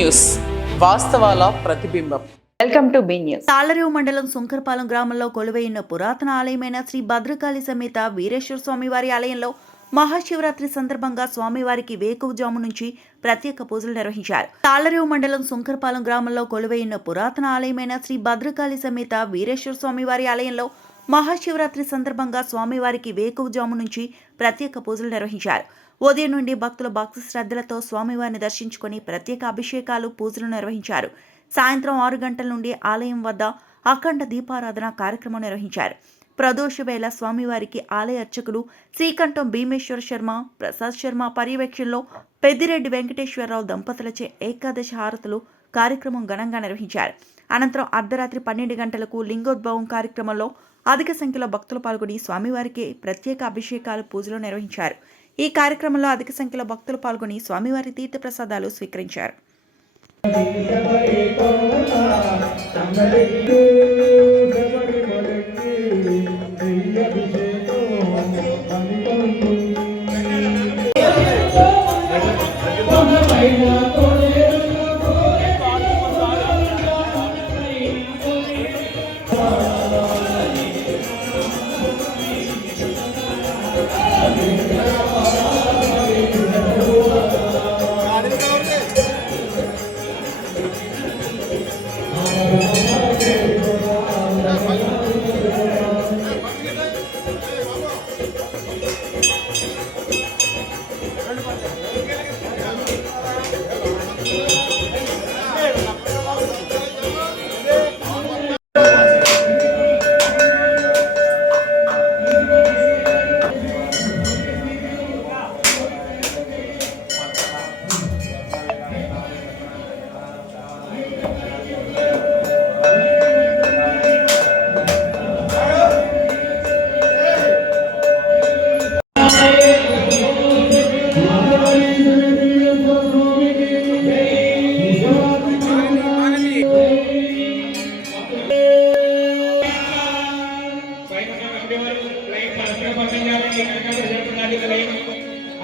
News, వాస్తవాల ప్రతిబింబం. Welcome to be news. Thallarevu మండలం సుంకరపాలెం గ్రామంలో కొలువైన పురాతన ఆలయమైన శ్రీ భద్రకాళి సమేత వీరేశ్వర స్వామివారి ఆలయంలో మహాశివరాత్రి సందర్భంగా స్వామివారికి వేకువజాము నుంచి ప్రత్యేక పూజలు నిర్వహించారు. తాళ్లరేవు మండలం సుంకరపాలెం గ్రామంలో కొలువైన పురాతన ఆలయమైన శ్రీ భద్రకాళి సమేత వీరేశ్వర స్వామివారి ఆలయంలో మహాశివరాత్రి సందర్భంగా స్వామివారికి వేకువజాము నుంచి ప్రత్యేక పూజలు నిర్వహించారు. ఉదయం నుండి భక్తులు భక్తి శ్రద్ధలతో స్వామివారిని దర్శించుకుని ప్రత్యేక అభిషేకాలు, పూజలు నిర్వహించారు. సాయంత్రం 6 గంటల నుండి ఆలయం వద్ద అఖండ దీపారాధన కార్యక్రమం నిర్వహించారు. ప్రదోష వేళ స్వామివారికి ఆలయ అర్చకులు శ్రీకంఠం భీమేశ్వర శర్మ, ప్రసాద్ శర్మ పర్యవేక్షణలో పెద్దిరెడ్డి వెంకటేశ్వరరావు దంపతులచే ఏకాదశి హారతులు కార్యక్రమం ఘనంగా నిర్వహించారు. అనంతరం అర్ధరాత్రి 12 గంటలకు లింగోద్భవం కార్యక్రమంలో అధిక సంఖ్యలో భక్తులు పాల్గొని స్వామివారికి ప్రత్యేక అభిషేకాలు, పూజలు నిర్వహించారు. ఈ కార్యక్రమంలో అధిక సంఖ్యలో భక్తులు పాల్గొని స్వామివారి తీర్థ ప్రసాదాలు స్వీకరించారు.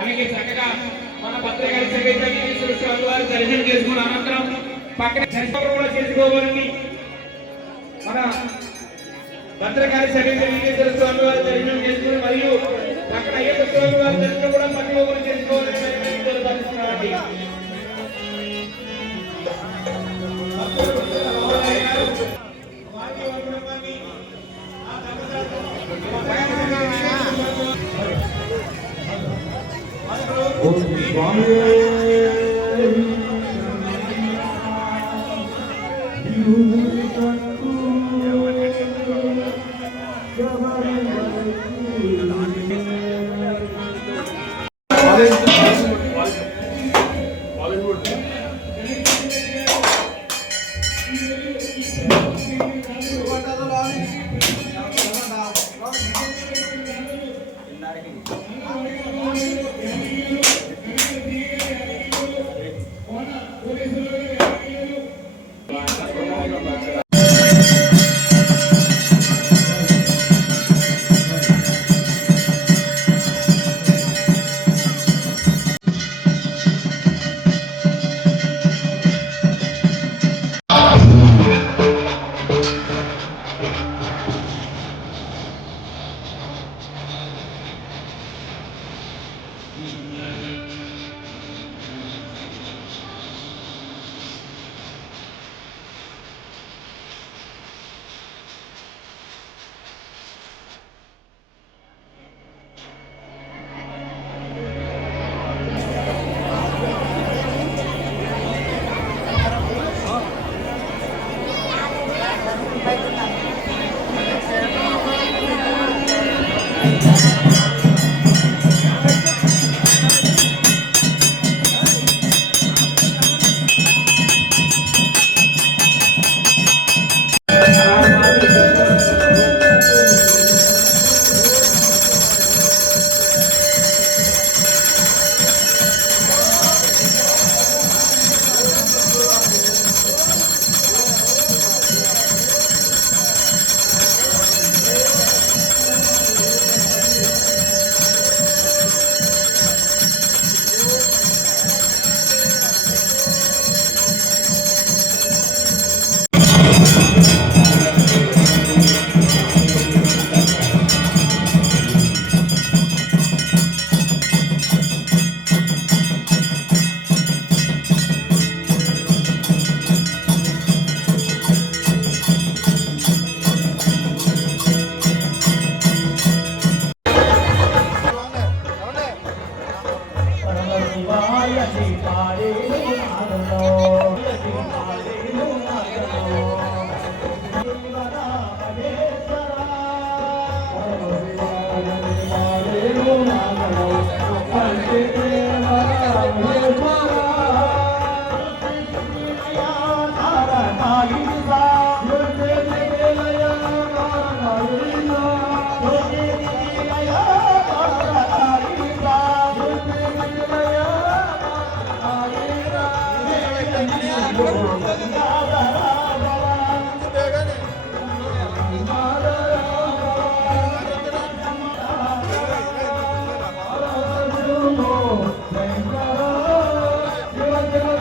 అలాగే చక్కగా మన భద్రకాళి సమేత వీరేశ్వర స్వామి వారి దర్శనం చేసుకున్న అనంతరం పక్కన దర్శనం కూడా చేసుకోవాలని మన భద్రకాళి సమేత వీరేశ్వర స్వామి వారి దర్శనం చేసుకుని మరియు పక్కన అయ్యప్ప స్వామి వారి దర్శనం కూడా పట్టుకోవాలి చేసుకోవాలని భావిస్తున్నారండి.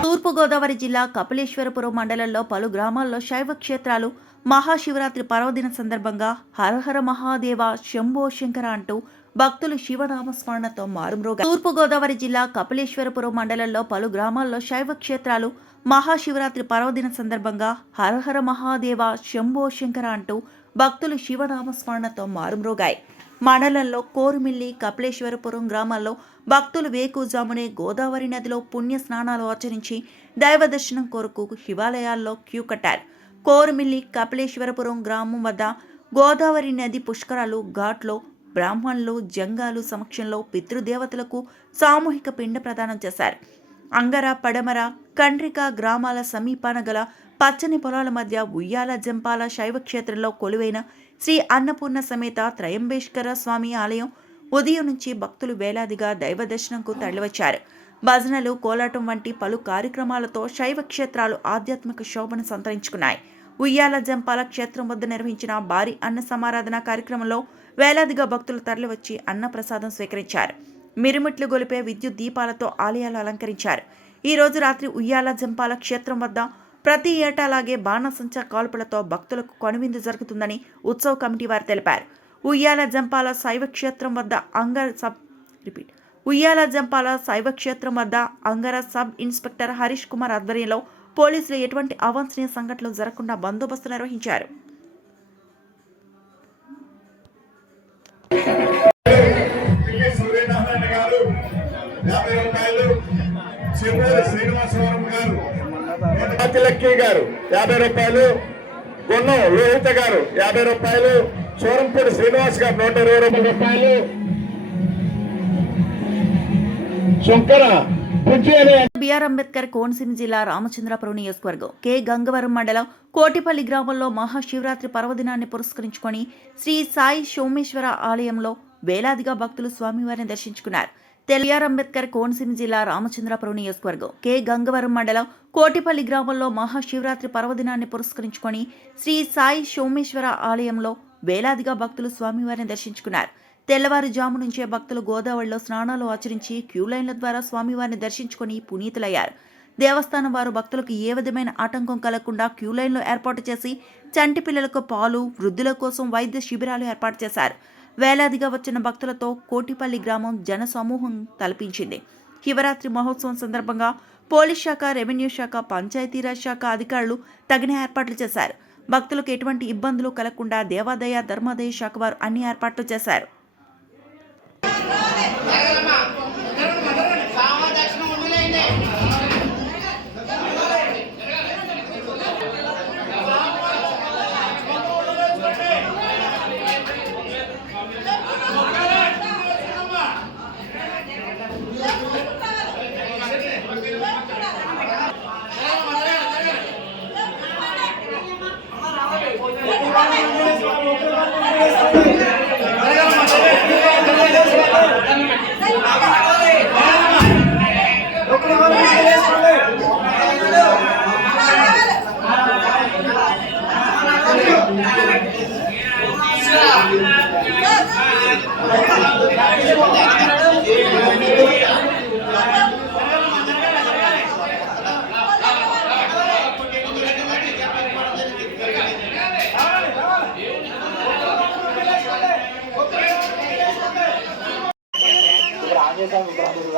తూర్పుగోదావరి జిల్లా కపిలేశ్వరపురం మండలంలో పలు గ్రామాల్లో శైవ క్షేత్రాలు మహాశివరాత్రి పర్వదిన సందర్భంగా హరహర మహాదేవ శంభో శంకర అంటూ భక్తులు శివనామస్మరణతో మారుమ్రోగారు. తూర్పుగోదావరి జిల్లా కపిలేశ్వరపురం మండలంలో పలు గ్రామాల్లో శైవ క్షేత్రాలు మహాశివరాత్రి పర్వదిన సందర్భంగా హరహర మహాదేవ శంభో శంకర అంటూ భక్తులు శివనామస్మరణతో మారుమ్రోగాయి. మండలంలో కోరుమిల్లి, కపిలేశ్వరపురం గ్రామాల్లో భక్తులు వేకుజామునే గోదావరి నదిలో పుణ్య స్నానాలు ఆచరించి దైవ దర్శనం కొరకు శివాలయాల్లో క్యూ కట్టారు. కోరుమిల్లి, కపిలేశ్వరపురం గ్రామం వద్ద గోదావరి నది పుష్కరాలు ఘాట్లో బ్రాహ్మణులు జంగాలు సమక్షంలో పితృదేవతలకు సామూహిక పిండ ప్రదానం చేశారు. అంగర, పడమర, కండ్రిక గ్రామాల సమీపాన గల పచ్చని పొలాల మధ్య ఉయ్యాల జంపాల శైవ క్షేత్రంలో కొలువైన శ్రీ అన్నపూర్ణ సమేత త్రయంబేశ్వర స్వామి ఆలయం ఉదయం నుంచి భక్తులు వేలాదిగా దైవ దర్శనంకు తరలివచ్చారు. భజనలు, కోలాటం వంటి పలు కార్యక్రమాలతో శైవ క్షేత్రాలు ఆధ్యాత్మిక శోభను సంతరించుకున్నాయి. ఉయ్యాల జంపాల క్షేత్రం వద్ద నిర్వహించిన భారీ అన్న సమారాధన కార్యక్రమంలో వేలాదిగా భక్తులు తరలివచ్చి అన్న ప్రసాదం స్వీకరించారు. మిరుమిట్లు గొలిపే విద్యుత్ దీపాలతో ఆలయాలు అలంకరించారు. ఈ రోజు రాత్రి ఉయ్యాల జంపాల క్షేత్రం వద్ద ప్రతి ఏటాలాగే బాణసంచా కాల్పులతో భక్తులకు కొనువిందు జరుగుతుందని ఉత్సవ కమిటీ వారు తెలిపారు. ఉయ్యాల జంపాల శైవ క్షేత్రం వద్ద అంగర సబ్ ఇన్స్పెక్టర్ హరీష్ కుమార్ ఆధ్వర్యంలో పోలీసులు ఎటువంటి అవాంఛనీయ సంఘటనలు జరగకుండా బందోబస్తు నిర్వహించారు. లక్కీ గారు 50 రూపాయలు, గున్నం లోహిత గారు 50 రూపాయలు, సూరంపూడి శ్రీనివాస్ గారు 120 రూపాయలు, శంకర బిఆర్ అంబేద్కర్ కోనసీమ జిల్లా రామచంద్రపురం నియోజకవర్గం కె గంగవరం మండలం కోటిపల్లి గ్రామంలో మహాశివరాత్రి పర్వదినాన్ని పురస్కరించుకొని శ్రీ సాయి సోమేశ్వర ఆలయంలో వేలాదిగా భక్తులు స్వామివారిని దర్శించుకున్నారు. బిఆర్ అంబేద్కర్ కోనసీమ జిల్లా రామచంద్రపురం నియోజకవర్గం కె గంగవరం మండలం కోటిపల్లి గ్రామంలో మహాశివరాత్రి పర్వదినాన్ని పురస్కరించుకొని శ్రీ సాయి సోమేశ్వర ఆలయంలో వేలాదిగా భక్తులు స్వామివారిని దర్శించుకున్నారు. తెల్లవారుజాము నుంచే భక్తులు గోదావరిలో స్నానాలు ఆచరించి క్యూలైన్ల ద్వారా స్వామివారిని దర్శించుకొని పునీతులయ్యారు. దేవస్థానం వారు భక్తులకు ఏ విధమైన ఆటంకం కలగకుండా క్యూలైన్లు ఏర్పాటు చేసి చంటి పిల్లలకు పాలు, వృద్ధుల కోసం వైద్య శిబిరాలు ఏర్పాటు చేశారు. వేలాదిగా వచ్చిన భక్తులతో కోటిపల్లి గ్రామం జన సమూహం తలపించింది. శివరాత్రి మహోత్సవం సందర్భంగా పోలీస్ శాఖ, రెవెన్యూ శాఖ, పంచాయతీరాజ్ శాఖ అధికారులు తగిన ఏర్పాట్లు చేశారు. భక్తులకు ఎటువంటి ఇబ్బందులు కలగకుండా దేవాదాయ ధర్మాదాయ శాఖ వారు అన్ని ఏర్పాట్లు చేశారు.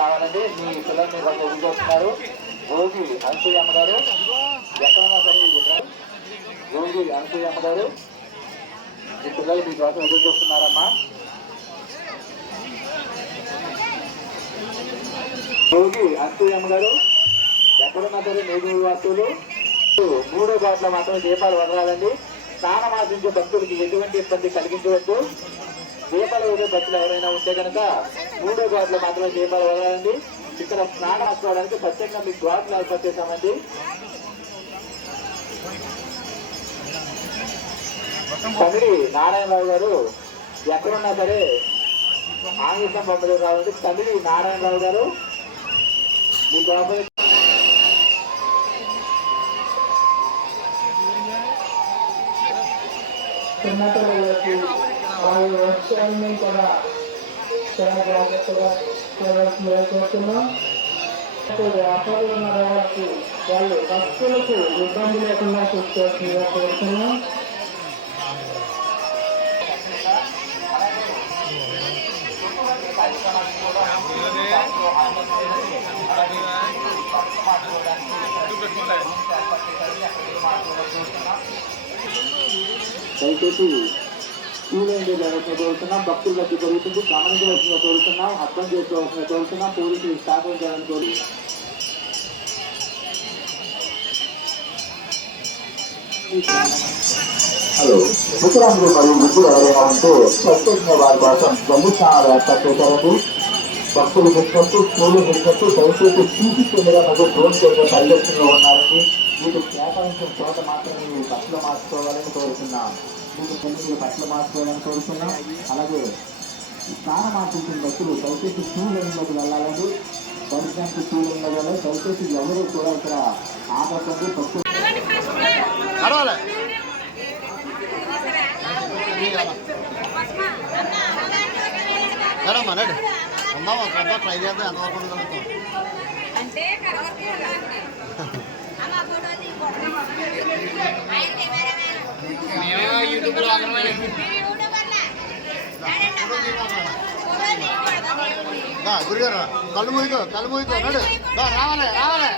రావాలండి. మీ పిల్లలు మీరు వాళ్ళు ఎదుగుతున్నారు. రోజు అనసూయమ్మ గారు ఎక్కడన్నా సరే రోజు అనసూయమ్మ గారు మీ పిల్లలు మీ కోసం ఎదురు చూస్తున్నారమ్మా. రోజు అనసూయమ్మ గారు ఎక్కడున్నా సరే నేడు వాస్తువులు 3వ వార్డులో మాత్రమే దీపాలు వదలాలండి. స్నానం ఆశించే భక్తులకి ఎటువంటి ఇబ్బంది కలిగించవద్దు. దీపాలు వదిలే భక్తులు ఎవరైనా ఉంటే కనుక 3వ వార్డులో మాత్రమే దీపాలు వదలాలండి. ఇక్కడ స్నానం ఆచుకోవడానికి ప్రత్యేకంగా మీకు ద్వారాలు ఏర్పాటు చేశామండి. తమిడి నారాయణరావు గారు ఎక్కడున్నా సరే ఆంగ్లం బొమ్మలు రావాలండి. తమిడి నారాయణరావు గారు మీ లోపల చిన్నపిల్లలకి వాళ్ళ వస్తువుల్ని కూడా చాలా జాగ్రత్తగా కోరుతున్నాం. వ్యాపారులు ఉన్న వాళ్ళకి వాళ్ళు భక్తులకు ఇబ్బంది లేకుండా చూసుకోవాల్సిందిగా కోరుతున్నాం. దయచేసి స్కూల్ జరగకుండా కోరుతున్నాం. భక్తుల మధ్య జరుగుతుంది, గమనించవలసిన కోరుతున్నాం, అర్థం చేసుకోవాల్సిన కోరుతున్నాం. పోలీసులు సహకరించాలని కోరు. హలో, ముఖ్యమంత్రి మరియు ముగ్గురు ఎవరైనా ఉంటే ప్రత్యేకంగా వారి కోసం ప్రభుత్వాలు ఏర్పాటు చేశారండి. భక్తులు పెట్టినట్టు స్కూలు పెట్టినట్టు దయచేసి సీసీ కెమెరా మరియు డ్రోన్ కెమెరా పరిరక్షణలో ఉన్నారండి. మీకు కేటాయించిన చోట మాత్రమే మీరు బట్టలు మార్చుకోవాలని కోరుతున్నాం. మీరు బట్టలు మార్చుకోవాలని కోరుతున్నాం. అలాగే స్నానం ఆశించిన భక్తులు దయచేసి క్యూ లైన్లోకి వెళ్ళాలండి. దర్శనానికి క్యూ లైన్లో వెళ్ళాలి. దయచేసి ఎవరు కూడా ఇక్కడ ఆగకండి. భక్తులు ట్రై చేద్దాం ఎంతవరకు అంటే గురుగారు కళ్ళు మూయికో నడు రావాలి రావాలి.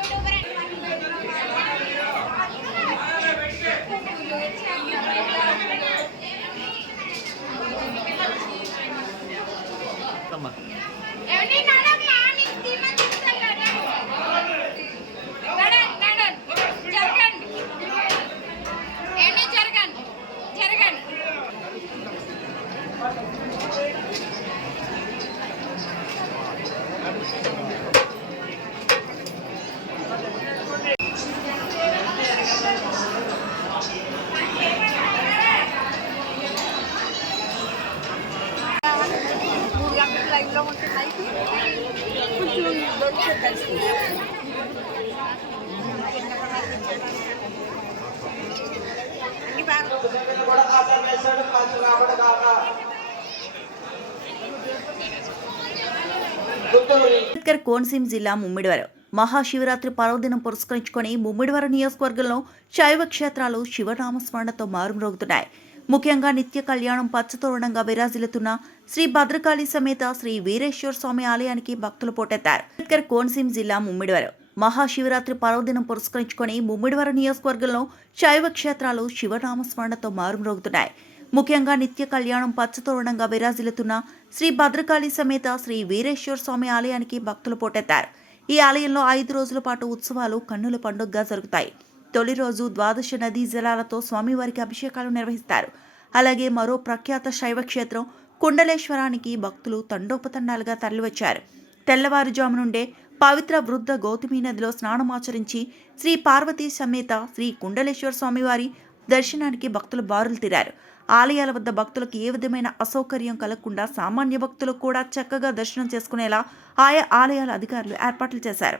అంబేద్కర్ కోనసీమ జిల్లా ముమ్మిడివరం మహాశివరాత్రి పర్వదినం పురస్కరించుకొని ముమ్మిడివరం నియోజకవర్గంలో శైవ క్షేత్రాలు శివనామస్మరణతో మారుమ్రోగుతున్నాయి. ముఖ్యంగా నిత్య కళ్యాణం పచ్చతోరణంగా విరాజిల్లుతున్న శ్రీ భద్రకాళి సమేత శ్రీ వీరేశ్వర స్వామి ఆలయానికి భక్తులు పోటెత్తారు. అంబేద్కర్ కోనసీమ జిల్లా ముమ్మిడివరం మహాశివరాత్రి పర్వదినం పురస్కరించుకొని ముమ్మిడివరం నియోజకవర్గంలో శైవ క్షేత్రాలు శివనామస్మరణతో మారుమ్రోగుతున్నాయి. ముఖ్యంగా నిత్య కళ్యాణం పచ్చతోరణంగా విరాజిల్లుతున్న శ్రీ భద్రకాళి సమేత శ్రీ వీరేశ్వర స్వామి ఆలయానికి భక్తులు పోటెత్తారు. ఈ ఆలయంలో 5 రోజుల పాటు ఉత్సవాలు కన్నుల పండుగగా జరుగుతాయి. తొలి రోజు ద్వాదశ నదీ జలాలతో స్వామివారికి అభిషేకాలు నిర్వహిస్తారు. అలాగే మరో ప్రఖ్యాత శైవ క్షేత్రం కుండలేశ్వరానికి భక్తులు తండోపతండాలుగా తరలివచ్చారు. తెల్లవారుజాము నుండే పవిత్ర వృద్ధ గౌతమి నదిలో స్నానమాచరించి శ్రీ పార్వతీ సమేత శ్రీ కుండలేశ్వర స్వామివారి దర్శనానికి భక్తులు బారులు తీరారు. ఆలయాల వద్ద భక్తులకు ఏ విధమైన అసౌకర్యం కలగకుండా సామాన్య భక్తులు కూడా చక్కగా దర్శనం చేసుకునేలా ఆయా ఆలయాల అధికారులు ఏర్పాట్లు చేశారు.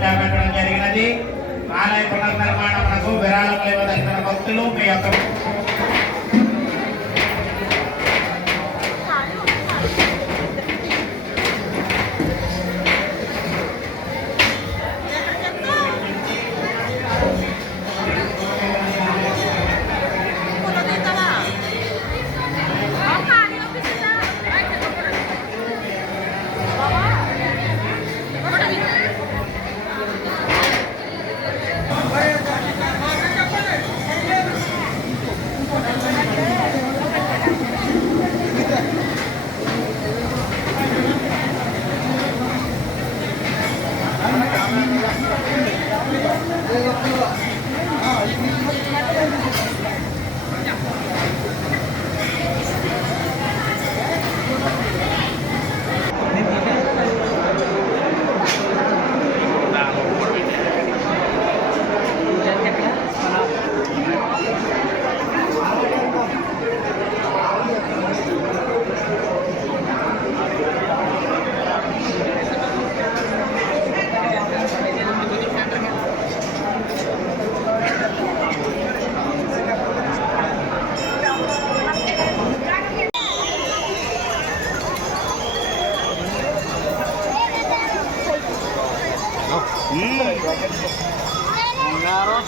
చేపట్టడం జరిగినది. ఆలయ పునర్నిర్మాణమునకు విరాళం ఇవ్వదలిచిన భక్తులు మీ యొక్క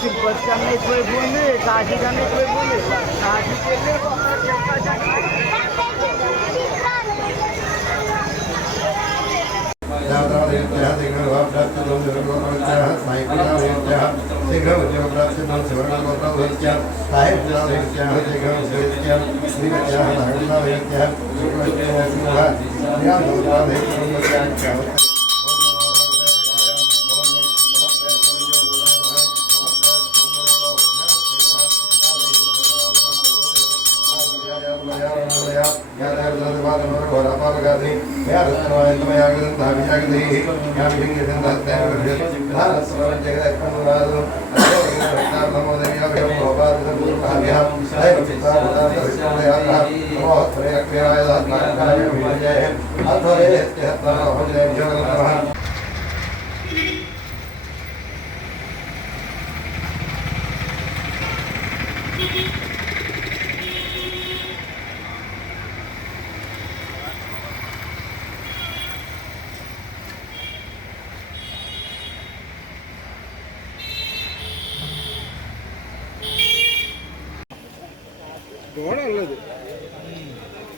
తిరుపతి కన్నా ఎక్కువైపోయింది, కాశీ కన్నా ఎక్కువైపోయింది. కాశీకి వెళ్ళి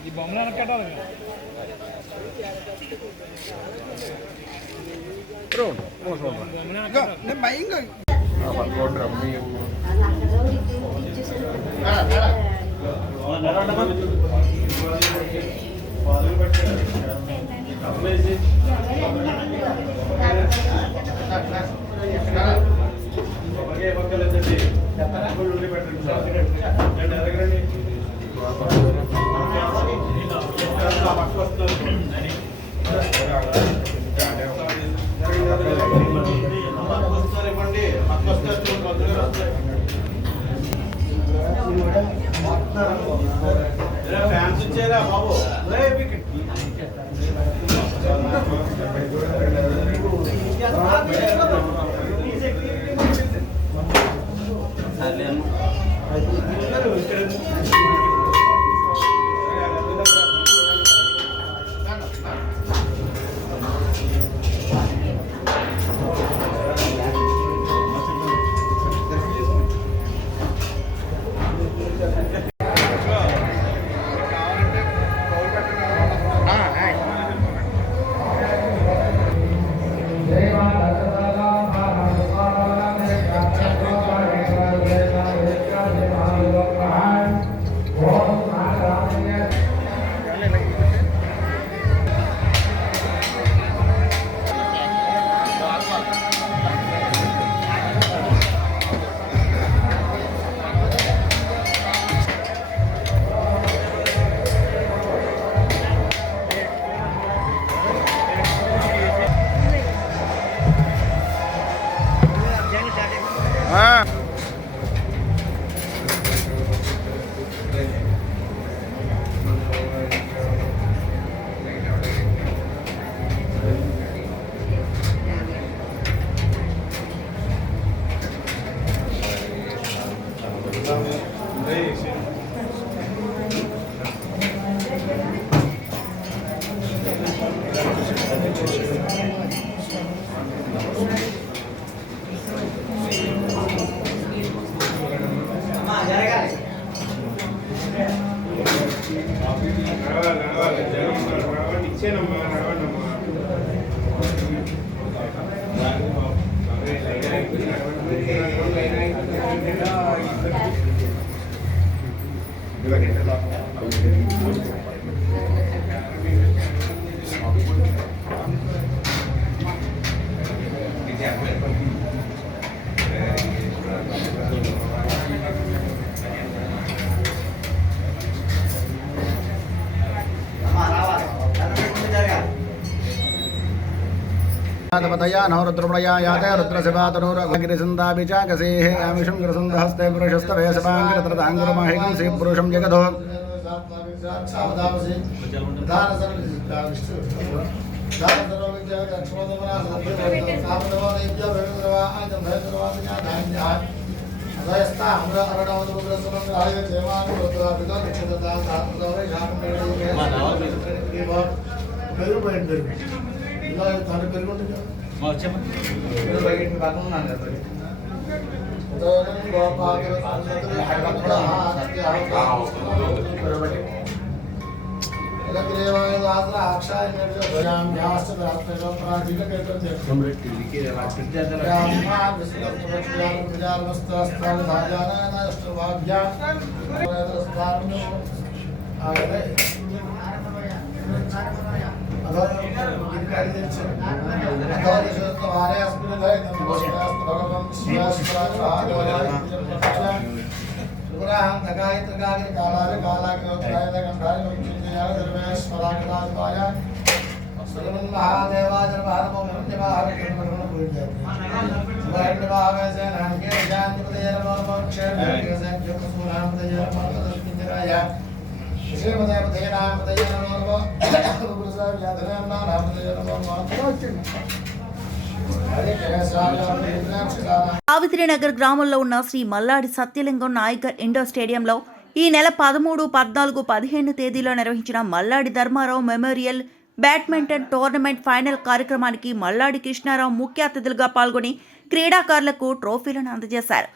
ఈ బొమ్మలు వెనకట్టాలి. ఫ్యాన్స్ వచ్చారా బాబు? पतया नवरुद्रप्रया याते रुद्रशिवातनुरगिरिसन्दाभिचाकसेः यामिषं ग्रसन्दहस्ते पुरुषस्तवेशपाङ्गिरत्रदाङ्गुरमाहिकं श्रीपुरुषं जगदो సావిత్రినగర్ గ్రామంలో ఉన్న శ్రీ మల్లాడి సత్యలింగం నాయకర్ ఇండోర్ స్టేడియంలో ఈ నెల 13, 14, 15 తేదీలో నిర్వహించిన Malladi Dharmarao memorial badminton tournament final కార్యక్రమానికి మల్లాడి కృష్ణారావు ముఖ్య అతిథులుగా పాల్గొని క్రీడాకారులకు ట్రోఫీలను అందజేశారు.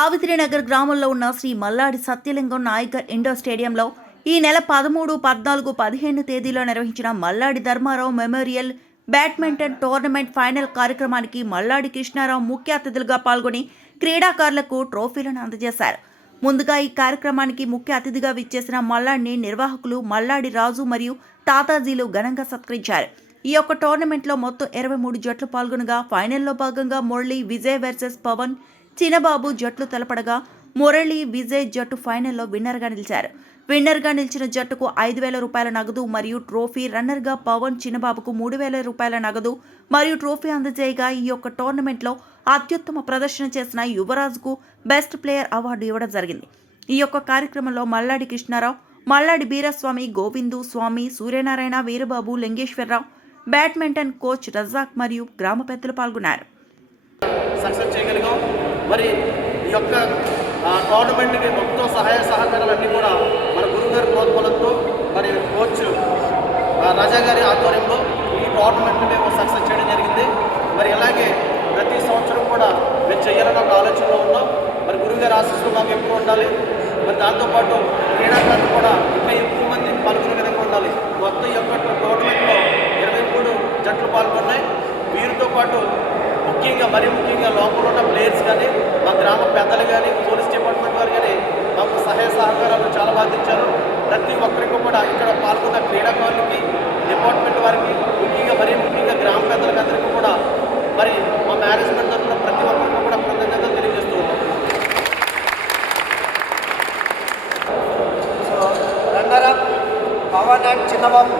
సావిత్రినగర్ గ్రామంలో ఉన్న శ్రీ మల్లాడి సత్యలింగం నాయకర్ ఇండోర్ స్టేడియంలో ఈ నెల 13, 14, 15 తేదీలో నిర్వహించిన Malladi Dharmarao memorial badminton tournament final కార్యక్రమానికి మల్లాడి కృష్ణారావు ముఖ్య అతిథులుగా పాల్గొని క్రీడాకారులకు ట్రోఫీలను అందజేశారు. ముందుగా ఈ కార్యక్రమానికి ముఖ్య అతిథిగా విచ్చేసిన మల్లాడిని నిర్వాహకులు మల్లాడి రాజు మరియు తాతాజీలు ఘనంగా సత్కరించారు. ఈ యొక్క టోర్నమెంట్లో మొత్తం 23 జట్లు పాల్గొనగా ఫైనల్లో భాగంగా మురళి విజయ్ వర్సెస్ పవన్ చిన్నబాబు జట్లు తలపడగా మురళి విజయ్ జట్టు ఫైనల్లో విన్నర్గా నిలిచారు. విన్నర్గా నిలిచిన జట్టుకు 5,000 రూపాయల నగదు మరియు ట్రోఫీ, రన్నర్గా పవన్ చిన్నబాబుకు 3,000 రూపాయల నగదు మరియు ట్రోఫీ అందజేయగా ఈ యొక్క టోర్నమెంట్లో అత్యుత్తమ ప్రదర్శన చేసిన యువరాజుకు బెస్ట్ ప్లేయర్ అవార్డు ఇవ్వడం జరిగింది. ఈ యొక్క కార్యక్రమంలో మల్లాడి కృష్ణారావు, మల్లాడి వీరస్వామి, గోవిందు స్వామి, సూర్యనారాయణ, వీరబాబు, లింగేశ్వరరావు, బ్యాడ్మింటన్ కోచ్ రజాక్ మరియు గ్రామ పెద్దలు పాల్గొన్నారు. సక్సెస్ చేయగలిగాం. మరి ఈ యొక్క టోర్నమెంట్కి మొత్తం సహాయ సహకారాలన్నీ కూడా మన గురుగారి ప్రోత్సాహంతో మరి కోచ్ రాజా గారి ఆధ్వర్యంలో ఈ టోర్నమెంట్ని మేము సక్సెస్ చేయడం జరిగింది. మరి అలాగే ప్రతి సంవత్సరం కూడా మేము చేయాలన్న ఒక ఆలోచనలో ఉన్నాం. మరి గురుగారి ఆశీస్సులు మాకు ఎప్పుడు ఉండాలి. మరి దాంతోపాటు క్రీడాకారులు కూడా ఇంకా ఎక్కువ మంది పాల్గొనే విధంగా ఉండాలి. మొత్తం ఈ యొక్క టోర్నమెంట్లో 23 జట్లు పాల్గొన్నాయి. వీరితో పాటు ముఖ్యంగా లోపల ఉన్న ప్లేయర్స్ కానీ, మా గ్రామ పెద్దలు కానీ, పోలీస్ డిపార్ట్మెంట్ వారు కానీ మాకు సహాయ సహకారాలు చాలా బాగా ఇచ్చారు. ప్రతి ఒక్కరికి కూడా ఇక్కడ పాల్గొన్న క్రీడాకారులకి, డిపార్ట్మెంట్ వారికి, ముఖ్యంగా గ్రామ పెద్దలకి అందరికీ కూడా మరి మా మేనేజ్మెంట్ తరఫున ప్రతి ఒక్కరికి కూడా కృతజ్ఞతలు తెలియజేస్తూ ఉన్నాం. Runner up Pavan and Chinnababu.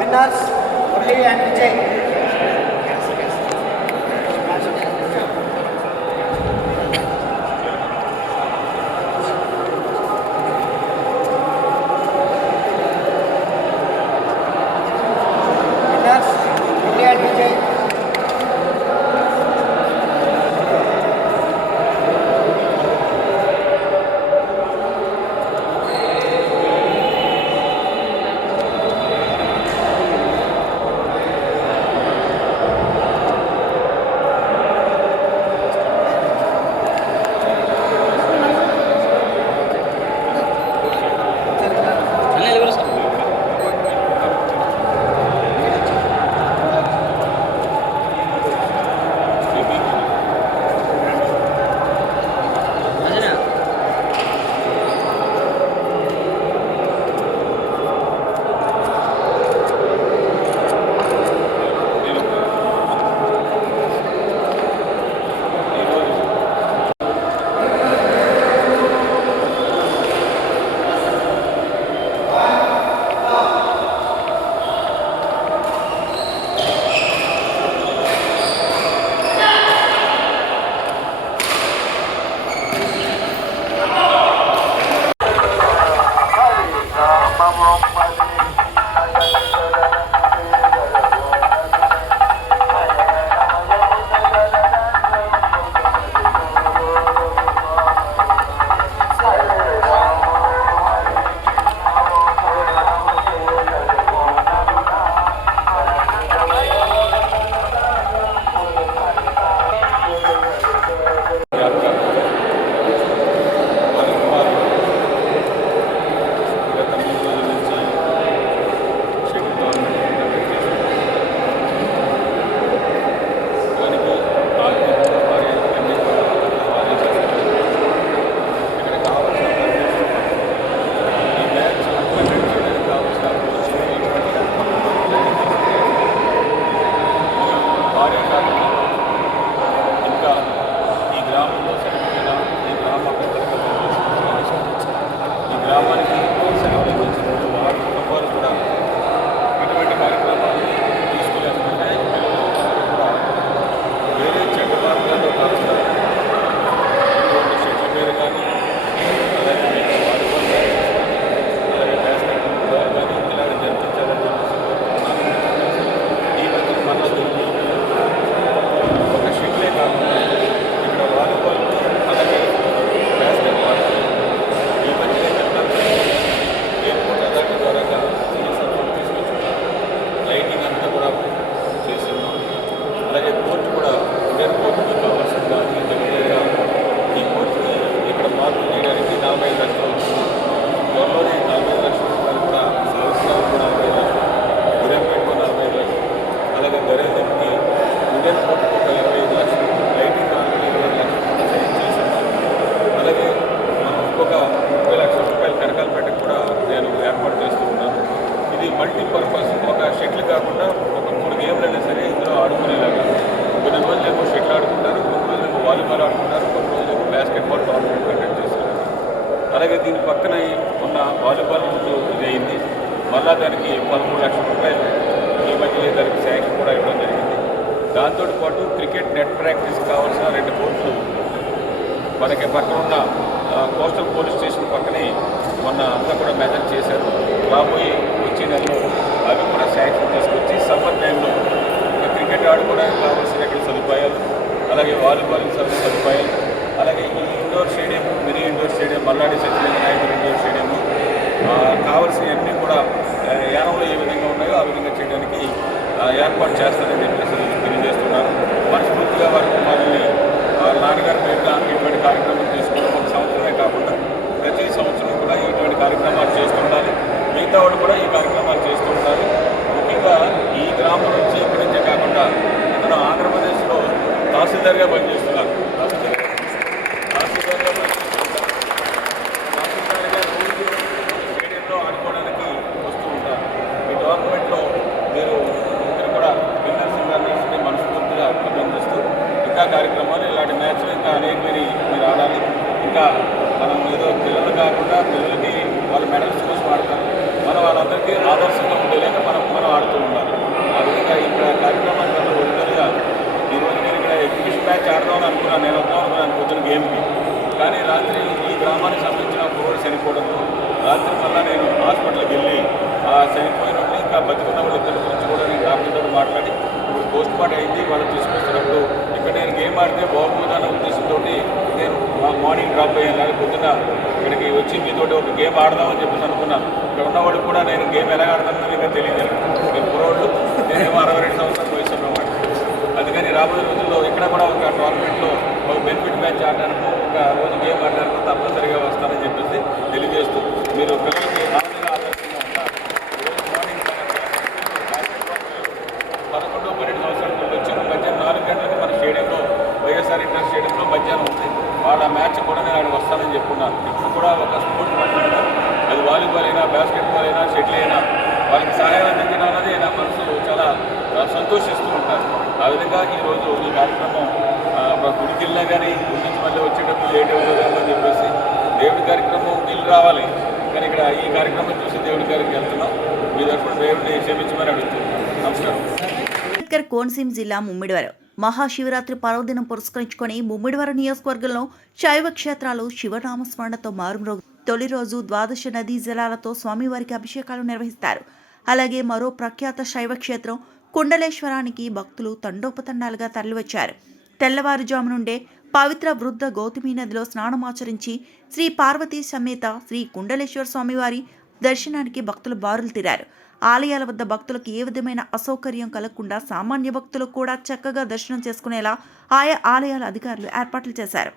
Winners, Murli and Vijay. Football tournament conduct చేశారు. అలాగే దీని పక్కన ఉన్న వాలీబాల్ ముందు అయింది. మళ్ళా దానికి 13 లక్షల రూపాయలు ఈ మధ్య దానికి శాంక్షన్ కూడా ఇవ్వడం జరిగింది. దాంతో పాటు క్రికెట్ నెట్ ప్రాక్టీస్ కావాల్సిన 2 కోట్లు మనకి పక్కన ఉన్న కోస్టల్ పోలీస్ స్టేషన్ పక్కనే మొన్న అంతా కూడా మెజర్ చేశారు. రాబోయే వచ్చే నెలలో అవి కూడా శాంక్షన్ తీసుకొచ్చి సమ్మర్ టైంలో క్రికెట్ ఆడుకోవడానికి కావాల్సిన ఇక్కడ సదుపాయాలు, అలాగే వాలీబాల్ సదుపాయాలు, అలాగే ఈ indoor stadium, mini indoor stadium, Malladi Satyalinga Naicker indoor stadium కావాల్సినవన్నీ కూడా యానంలో ఏ విధంగా ఉన్నాయో ఆ విధంగా చేయడానికి ఏర్పాటు చేస్తారని చెప్పేసి తెలియజేస్తున్నారు. మనస్ఫూర్తిగా వారికి మనల్ని నాన్నగారి పేరుగా ఇటువంటి కార్యక్రమం తీసుకోవడం ఒక సంవత్సరమే కాకుండా ప్రతి సంవత్సరం కూడా ఇటువంటి కార్యక్రమాలు చేస్తుండాలి. మిగతా వాళ్ళు కూడా ఈ కార్యక్రమాలు చేస్తూ ఉండాలి. ముఖ్యంగా ఈ గ్రామం నుంచి ఇక్కడి నుంచే కాకుండా ఇతను ఆంధ్రప్రదేశ్లో తహసీల్దార్గా పనిచేస్తున్నారు. తహసీల్దార్గా రోజు స్టేడియంలో ఆడుకోవడానికి వస్తూ ఉంటారు. ఈ టోర్నమెంట్లో మీరు ఇద్దరు కూడా విన్నర్స్ రన్నర్స్ని మనస్ఫూర్తిగా అభినందిస్తూ ఇంకా కార్యక్రమాలు, ఇలాంటి మ్యాచ్లు ఇంకా అనేకవి మీరు ఆడాలి. ఇంకా మనం ఏదో పిల్లలు కాకుండా పిల్లలకి వాళ్ళ మెడల్స్ కోసం ఆడతారు. మనం వాళ్ళందరికీ ఆదర్శంగా ఉండేలాగా మనం ఆడుతూ ఉండాలి. ఆ విధంగా ఇక్కడ కార్యక్రమాన్ని వల్ల ఒరిజినల్గా ఈరోజు నేను ఇక్కడ ఎగ్జిబిషన్ మ్యాచ్ ఆడదామని అనుకున్నాను. నేను వద్దాం అనుకున్నాను పొద్దున గేమ్కి. కానీ రాత్రి ఈ గ్రామానికి సంబంధించిన కుర్రోడు చనిపోవడంతో రాత్రి మళ్ళీ నేను హాస్పిటల్కి వెళ్ళి ఆ చనిపోయిన వాళ్ళు ఇంకా బతికున్న వాళ్ళు ఇద్దరు గురించి కూడా నేను డాక్టర్తో మాట్లాడి ఇప్పుడు పోస్ట్ మార్టం అయింది. వాళ్ళు తీసుకొస్తున్నప్పుడు ఇక్కడ నేను గేమ్ ఆడితే బాగుందన్న ఉద్దేశంతో నేను మార్నింగ్ డ్రాప్ అయ్యాను. కానీ పొద్దున్న ఇక్కడికి వచ్చి మీతోటి ఒక గేమ్ ఆడదామని చెప్పేసి అనుకున్నాను. ఇక్కడ ఉన్నవాడు కూడా నేను గేమ్ ఎలా ఆడతానని ఇంకా తెలియదు. నేను కుర్రోళ్ళు, నేనేమో 62 సంవత్సరాల వయసు అన్నమాట. అందుకని రాబోయే రోజుల్లో ఇక్కడ కూడా ఒక టోర్నమెంట్లో ఒక బెనిఫిట్ మ్యాచ్ ఆడడానికి, ఒక రోజు గేమ్ ఆడడానికి తప్పనిసరిగా వస్తానని చెప్పేసి తెలియజేస్తూ మీరు పిల్లలకి ఆనందంగా ఆదర్శంగా ఉంటారు. మార్నింగ్ 11-12 సంవత్సరాల వచ్చాను. మధ్యాహ్నం 4 గంటలకు మన స్టేడియంలో, వైఎస్ఆర్ ఇంటర్ స్టేడియంలో మధ్యాహ్నం ఉంది. వాళ్ళ మ్యాచ్ కూడా నేను ఆడికి వస్తానని చెప్పుకున్నాను. ఇప్పుడు కూడా ఒక స్పోర్ట్స్ పడుతుందా, అది వాలీబాల్ అయినా, బాస్కెట్బాల్ అయినా, షటిల్ అయినా వాళ్ళకి సహాయం అందించడం అన్నది నా మనసు చాలా సంతోషిస్తూ ఉంటారు. ఆ విధంగా ఈరోజు ఈ కార్యక్రమం గుడికి వెళ్ళినా కానీ గుడి నుంచి మళ్ళీ వచ్చేటప్పుడు లేట్ అవుతుందేమో అని చెప్పేసి దేవుడి కార్యక్రమం వెళ్ళి రావాలి. కానీ ఇక్కడ ఈ కార్యక్రమం చూసి దేవుడి గారికి వెళ్తున్నాం. మీ తరఫున దేవుడిని క్షమించమని అడుగుతున్నాం. నమస్కారం. అంబేద్కర్ కోనసీమ జిల్లా ముమ్మిడివరం మహాశివరాత్రి పర్వదినం పురస్కరించుకొని ముమ్మిడివరం నియోజకవర్గంలో శైవ క్షేత్రాలు శివనామస్మరణతో మారుమ్రోగు. తొలి రోజు ద్వాదశ నదీ జలాలతో స్వామివారికి అభిషేకాలు నిర్వహిస్తారు. అలాగే మరో ప్రఖ్యాత శైవ క్షేత్రం కుండలేశ్వరానికి భక్తులు తండోపతండాలుగా తరలివచ్చారు. తెల్లవారుజాము నుండే పవిత్ర వృద్ధ గౌతమి నదిలో స్నానమాచరించి శ్రీ పార్వతీ సమేత శ్రీ కుండలేశ్వర స్వామివారి దర్శనానికి భక్తులు బారులు తీరారు. ఆలయాల వద్ద భక్తులకు ఏ విధమైన అసౌకర్యం కలగకుండా సామాన్య భక్తులు కూడా చక్కగా దర్శనం చేసుకునేలా ఆయా ఆలయాల అధికారులు ఏర్పాట్లు చేశారు.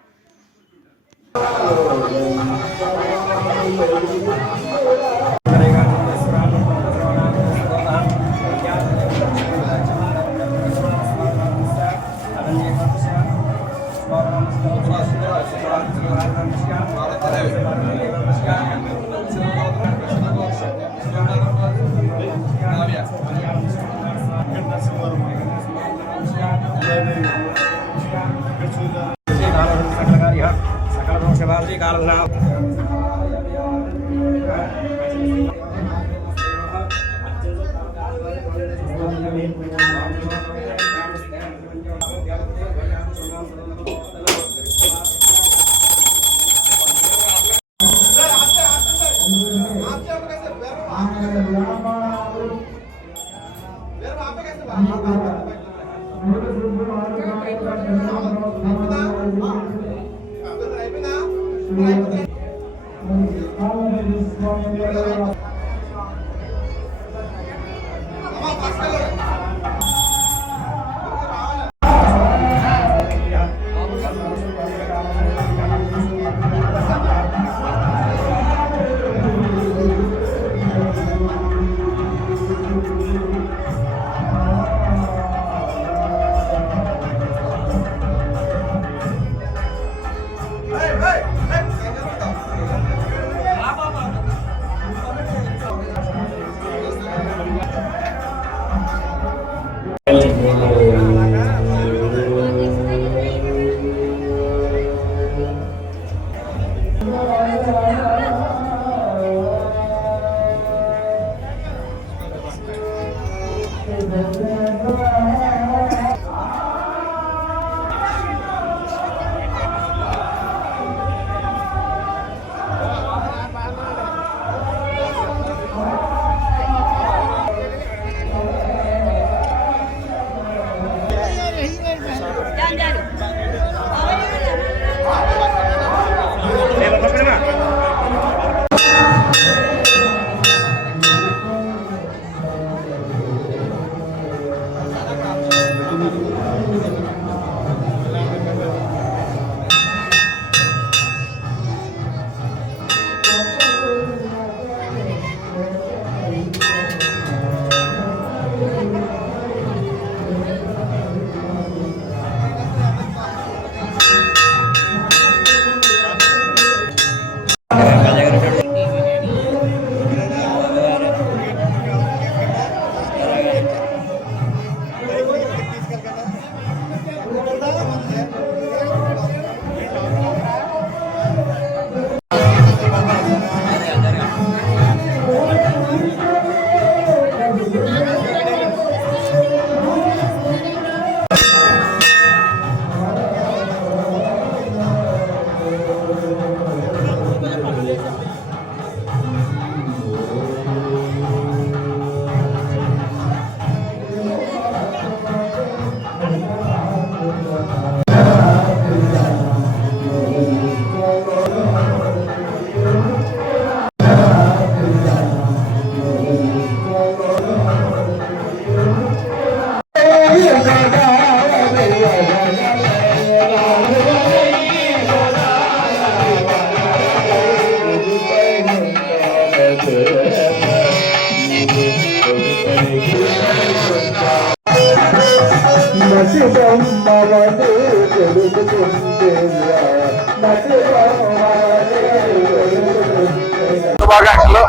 శుభాకాంక్షలు.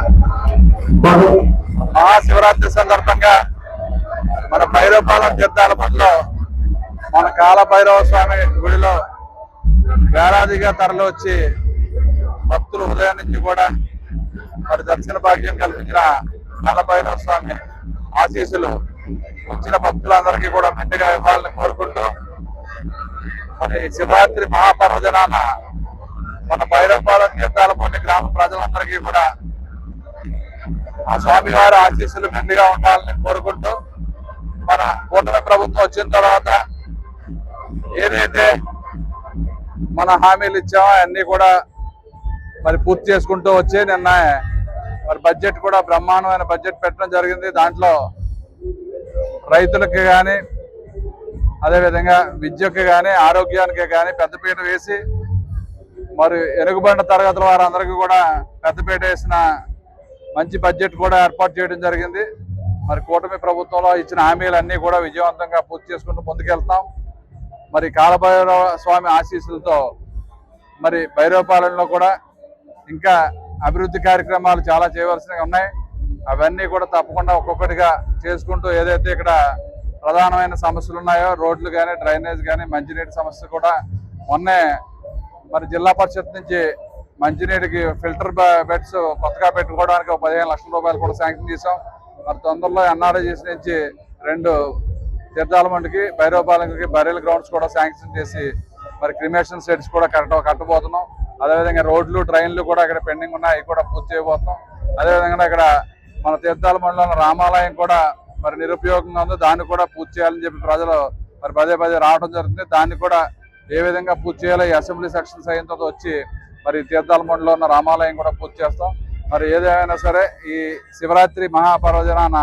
మహాశివరాత్రి సందర్భంగా మన భైరవపాలెం తీర్థాల పనిలో మన కాల భైరవ స్వామి గుడిలో వేలాదిగా తరలి వచ్చి భక్తులు ఉదయం నుంచి కూడా మరి దర్శన భాగ్యం కల్పించిన కాల భైరవ స్వామి ఆశీస్సులు వచ్చిన భక్తులందరికీ కూడా మెండుగా ఇవ్వాలని కోరుకుంటూ మరి శివరాత్రి మహాపర్వదినాన మన భైరవపాలెం తీర్థాలపల్లి గ్రామ ప్రజలందరికీ కూడా ఆ స్వామివారి ఆశీస్సులు మెండుగా ఉండాలని కోరుకుంటూ మన కూటమి ప్రభుత్వం వచ్చిన తర్వాత ఏదైతే మన హామీలు ఇచ్చామో అన్ని కూడా మరి పూర్తి చేసుకుంటూ వచ్చి నిన్న మరి బడ్జెట్ కూడా బ్రహ్మాండమైన బడ్జెట్ పెట్టడం జరిగింది. దాంట్లో రైతులకి కానీ అదేవిధంగా విద్యకి కానీ ఆరోగ్యానికి కానీ పెద్దపీట వేసి మరి వెనుకబడిన తరగతుల వారందరికీ కూడా పెద్దపీట వేసిన మంచి బడ్జెట్ కూడా ఏర్పాటు చేయడం జరిగింది. మరి కూటమి ప్రభుత్వంలో ఇచ్చిన హామీలన్నీ కూడా విజయవంతంగా పూర్తి చేసుకుంటూ ముందుకెళ్తాం. మరి కాలభైరవ స్వామి ఆశీస్సులతో మరి భైరవపాలెంలో కూడా ఇంకా అభివృద్ధి కార్యక్రమాలు చాలా చేయవలసినవి ఉన్నాయి. అవన్నీ కూడా తప్పకుండా ఒక్కొక్కటిగా చేసుకుంటూ ఏదైతే ఇక్కడ ప్రధానమైన సమస్యలు ఉన్నాయో రోడ్లు కానీ డ్రైనేజ్ కానీ మంచినీటి సమస్య కూడా మొన్నే మరి జిల్లా పరిషత్ నుంచి మంచినీటికి ఫిల్టర్ బెడ్స్ కొత్తగా పెట్టుకోవడానికి 15 లక్షల రూపాయలు కూడా శాంక్షన్ చేసాం. మరి తొందరలో ఎన్ఆర్ఐజీసీ నుంచి 2 తీర్థాల మండికి భైరవపాలెంకి బరియల్ గ్రౌండ్స్ కూడా శాంక్షన్ చేసి మరి క్రిమేషన్ సెట్స్ కూడా కట్టబోతున్నాం. అదేవిధంగా రోడ్లు ట్రైన్లు కూడా ఇక్కడ పెండింగ్ ఉన్నాయి, అవి కూడా పూర్తి చేయబోతున్నాం. అదేవిధంగా ఇక్కడ మన తీర్థాల మండలంలో రామాలయం కూడా మరి నిరుపయోగంగా ఉంది, దాన్ని కూడా పూర్తి చేయాలని చెప్పి ప్రజలు మరి పదే రావడం జరుగుతుంది. దాన్ని కూడా ఏ విధంగా పూర్తి చేయాలో ఈ అసెంబ్లీ సెక్షన్స్ అయిన తర్వాత వచ్చి మరి తీర్థాల మండలంలో ఉన్న రామాలయం కూడా పూర్తి చేస్తాం. మరి ఏదేమైనా సరే ఈ శివరాత్రి మహాపర్వదినాన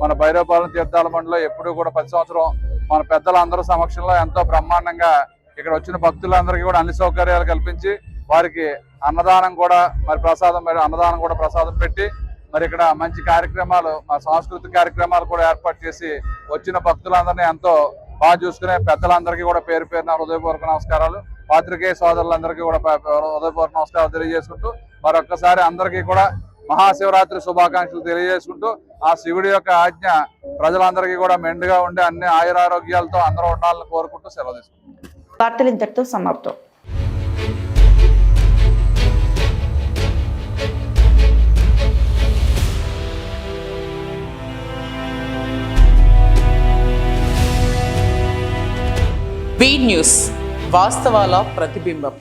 మన భైరవపాలెం తీర్థాల మండలిలో ఎప్పుడూ కూడా ప్రతి సంవత్సరం మన పెద్దలందరూ సమక్షంలో ఎంతో బ్రహ్మాండంగా ఇక్కడ వచ్చిన భక్తులందరికీ కూడా అన్ని సౌకర్యాలు కల్పించి వారికి అన్నదానం కూడా మరి ప్రసాదం పెట్టి మరి ఇక్కడ మంచి కార్యక్రమాలు సాంస్కృతిక కార్యక్రమాలు కూడా ఏర్పాటు చేసి వచ్చిన భక్తులందరినీ ఎంతో బాగా చూసుకునే పెద్దలందరికీ కూడా పేరు పేరున హృదయపూర్వక నమస్కారాలు. పాత్రికేయ సోదరులందరికీ కూడా హృదయపూర్వక నమస్కారాలు తెలియజేసుకుంటూ మరొక్కసారి అందరికీ కూడా మహాశివరాత్రి శుభాకాంక్షలు తెలియజేసుకుంటూ ఆ శివుడి యొక్క ఆజ్ఞ ప్రజలందరికీ కూడా మెండుగా ఉండి అన్ని ఆయురారోగ్యాలతో అందరూ ఉండాలని కోరుకుంటూ సెలవు తీసుకుంటాం. వార్తలు ఇంతటితో సమాప్తం. వి న్యూస్ వాస్తవాల ప్రతిబింబం.